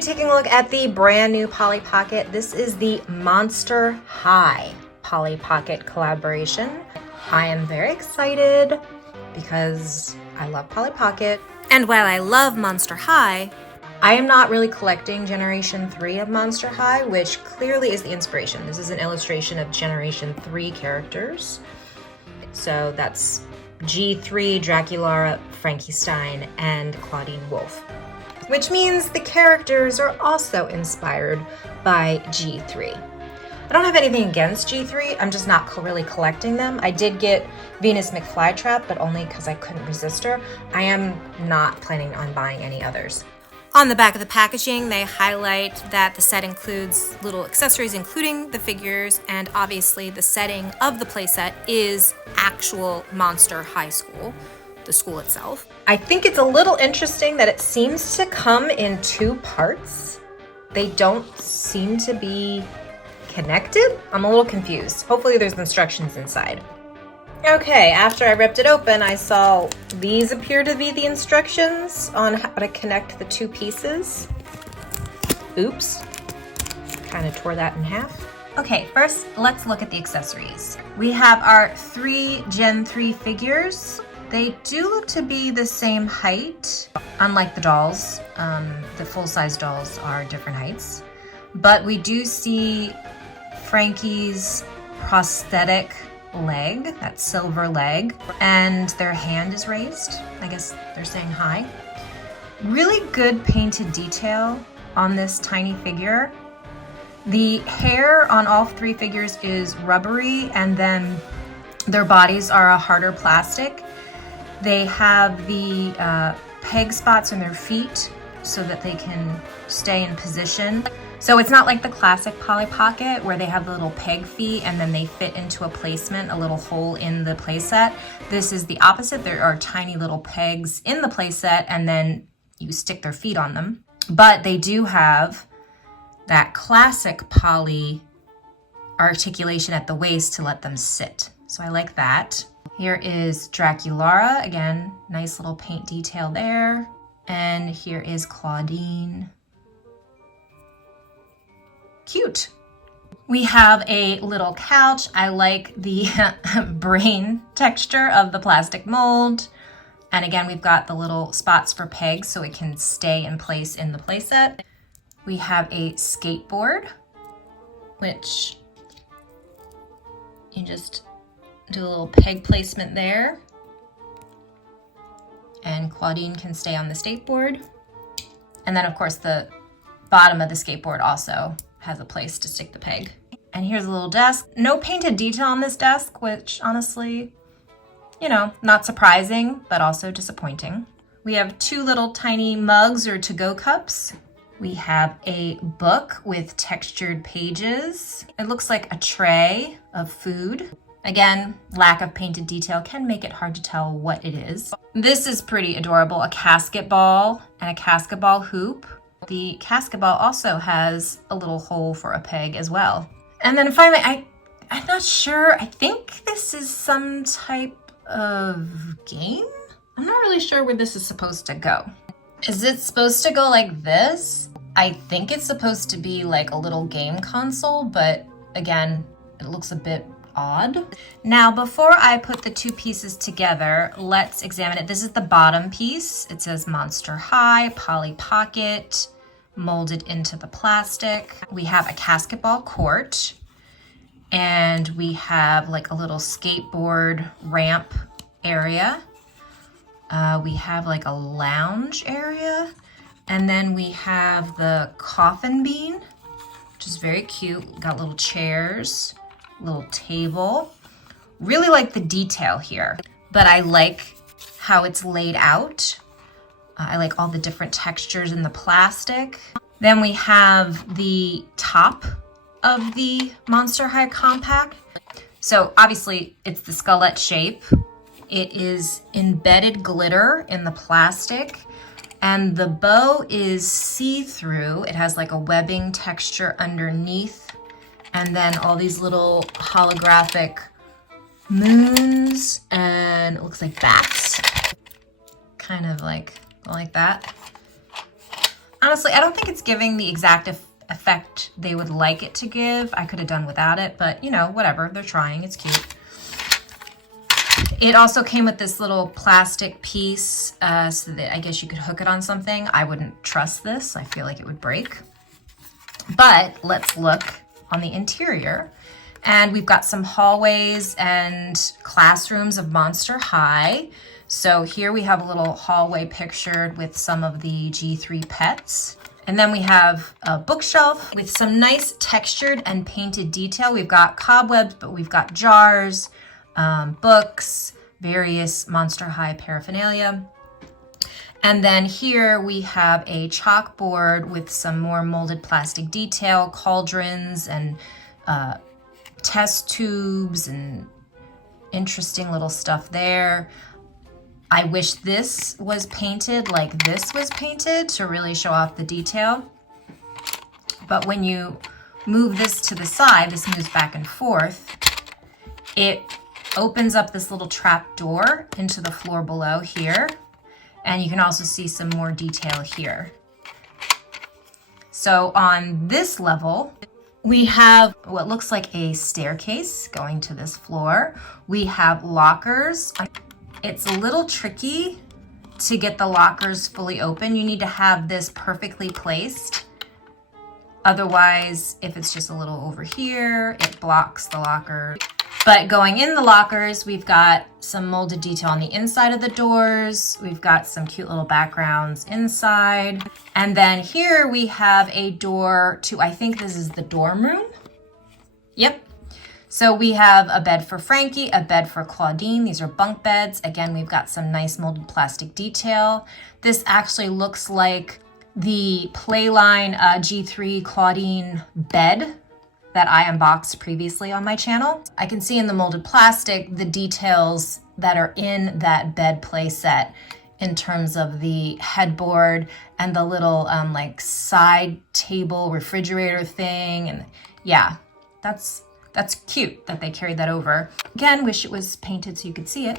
be taking a look at the brand new Polly Pocket. This is the Monster High Polly Pocket collaboration. I am very excited because I love Polly Pocket. And while I love Monster High, I am not really collecting Generation 3 of Monster High, which clearly is the inspiration. This is an illustration of Generation 3 characters. So that's G3, Draculaura, Frankenstein, and Claudine Wolf. Which means the characters are also inspired by G3. I don't have anything against G3, I'm just not really collecting them. I did get Venus McFlytrap, but only because I couldn't resist her. I am not planning on buying any others. On the back of the packaging, they highlight that the set includes little accessories, including the figures, and obviously the setting of the playset is actual Monster High School, the school itself. I think it's a little interesting that it seems to come in 2 parts. They don't seem to be connected. I'm a little confused. Hopefully there's instructions inside. Okay, after I ripped it open, I saw these appear to be the instructions on how to connect the 2 pieces. Oops, kind of tore that in half. Okay, first let's look at the accessories. We have our 3 Gen 3 figures. They do look to be the same height, unlike the dolls. The full-size dolls are different heights. But we do see Frankie's prosthetic leg, that silver leg, and their hand is raised. I guess they're saying hi. Really good painted detail on this tiny figure. The hair on all 3 figures is rubbery, and then their bodies are a harder plastic. They have the peg spots on their feet so that they can stay in position. So it's not like the classic Polly Pocket where they have the little peg feet and then they fit into a placement, a little hole in the playset. This is the opposite. There are tiny little pegs in the playset and then you stick their feet on them. But they do have that classic Polly articulation at the waist to let them sit. So I like that. Here is Draculaura, again, nice little paint detail there. And here is Claudine. Cute. We have a little couch. I like the brain texture of the plastic mold. And again, we've got the little spots for pegs so it can stay in place in the playset. We have a skateboard, which you just do a little peg placement there. And Claudine can stay on the skateboard. And then of course the bottom of the skateboard also has a place to stick the peg. And here's a little desk. No painted detail on this desk, which honestly, you know, not surprising, but also disappointing. We have 2 little tiny mugs or to-go cups. We have a book with textured pages. It looks like a tray of food. Again, lack of painted detail can make it hard to tell what it is. This is pretty adorable, a casket ball and a casket ball hoop. The casket ball also has a little hole for a peg as well. And then finally, I'm not sure, I think this is some type of game? I'm not really sure where this is supposed to go. Is it supposed to go like this? I think it's supposed to be like a little game console, but again, it looks a bit odd. Now, before I put the 2 pieces together, let's examine it. This is the bottom piece. It says Monster High, Polly Pocket, molded into the plastic. We have a casket ball court, and we have like a little skateboard ramp area. We have like a lounge area, and then we have the coffin bean, which is very cute. Got little chairs, little table. Really like the detail here, but I like how it's laid out. I like all the different textures in the plastic. Then we have the top of the Monster High Compact. So obviously it's the skullette shape. It is embedded glitter in the plastic, and the bow is see-through. It has like a webbing texture underneath, and then all these little holographic moons, and it looks like bats, kind of like that. Honestly, I don't think it's giving the exact effect they would like it to give. I could have done without it, but you know, whatever. They're trying. It's cute. It also came with this little plastic piece, so that I guess you could hook it on something. I wouldn't trust this. I feel like it would break. But let's look on the interior. And we've got some hallways and classrooms of Monster High. So here we have a little hallway pictured with some of the G3 pets. And then we have a bookshelf with some nice textured and painted detail. We've got cobwebs, but we've got jars, books, various Monster High paraphernalia. And then here we have a chalkboard with some more molded plastic detail, cauldrons and test tubes and interesting little stuff there. I wish this was painted like this was painted to really show off the detail. But when you move this to the side, this moves back and forth, it opens up this little trap door into the floor below here. And you can also see some more detail here. So on this level, we have what looks like a staircase going to this floor. We have lockers. It's a little tricky to get the lockers fully open. You need to have this perfectly placed. Otherwise, if it's just a little over here, it blocks the locker. But going in the lockers, we've got some molded detail on the inside of the doors. We've got some cute little backgrounds inside. And then here we have a door to, I think this is the dorm room. Yep. So we have a bed for Frankie, a bed for Claudine. These are bunk beds. Again, we've got some nice molded plastic detail. This actually looks like the Playline G3 Claudine bed that I unboxed previously on my channel. I can see in the molded plastic the details that are in that bed play set in terms of the headboard and the little like side table refrigerator thing. And yeah, that's cute that they carried that over. Again, wish it was painted so you could see it.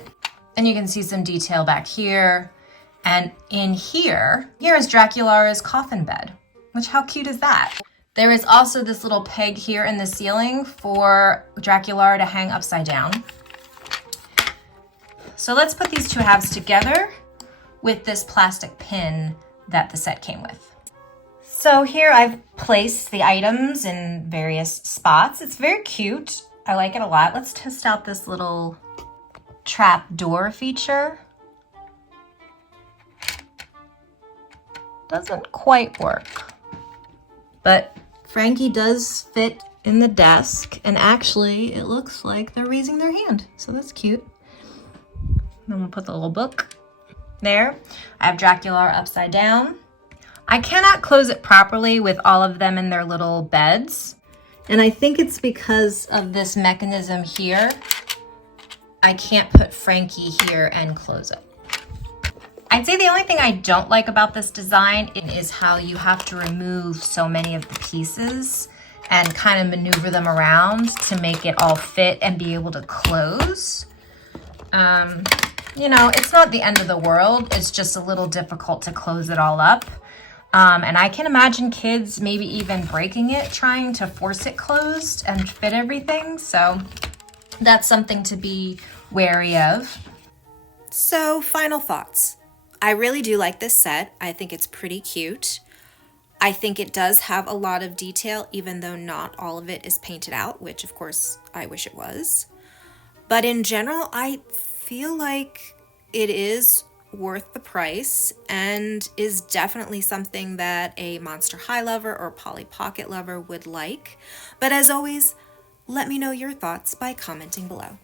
And you can see some detail back here. And in here is Draculaura's coffin bed, which how cute is that? There is also this little peg here in the ceiling for Draculaura to hang upside down. So let's put these two halves together with this plastic pin that the set came with. So here I've placed the items in various spots. It's very cute. I like it a lot. Let's test out this little trap door feature. Doesn't quite work, but Frankie does fit in the desk, and actually it looks like they're raising their hand, so that's cute. Then we'll put the little book there. I have Draculaura upside down. I cannot close it properly with all of them in their little beds, and I think it's because of this mechanism here. I can't put Frankie here and close it. I'd say the only thing I don't like about this design is how you have to remove so many of the pieces and kind of maneuver them around to make it all fit and be able to close. You know, it's not the end of the world. It's just a little difficult to close it all up. And I can imagine kids maybe even breaking it, trying to force it closed and fit everything. So that's something to be wary of. So final thoughts. I really do like this set. I think it's pretty cute. I think it does have a lot of detail, even though not all of it is painted out, which of course I wish it was. But in general, I feel like it is worth the price and is definitely something that a Monster High lover or Polly Pocket lover would like. But as always, let me know your thoughts by commenting below.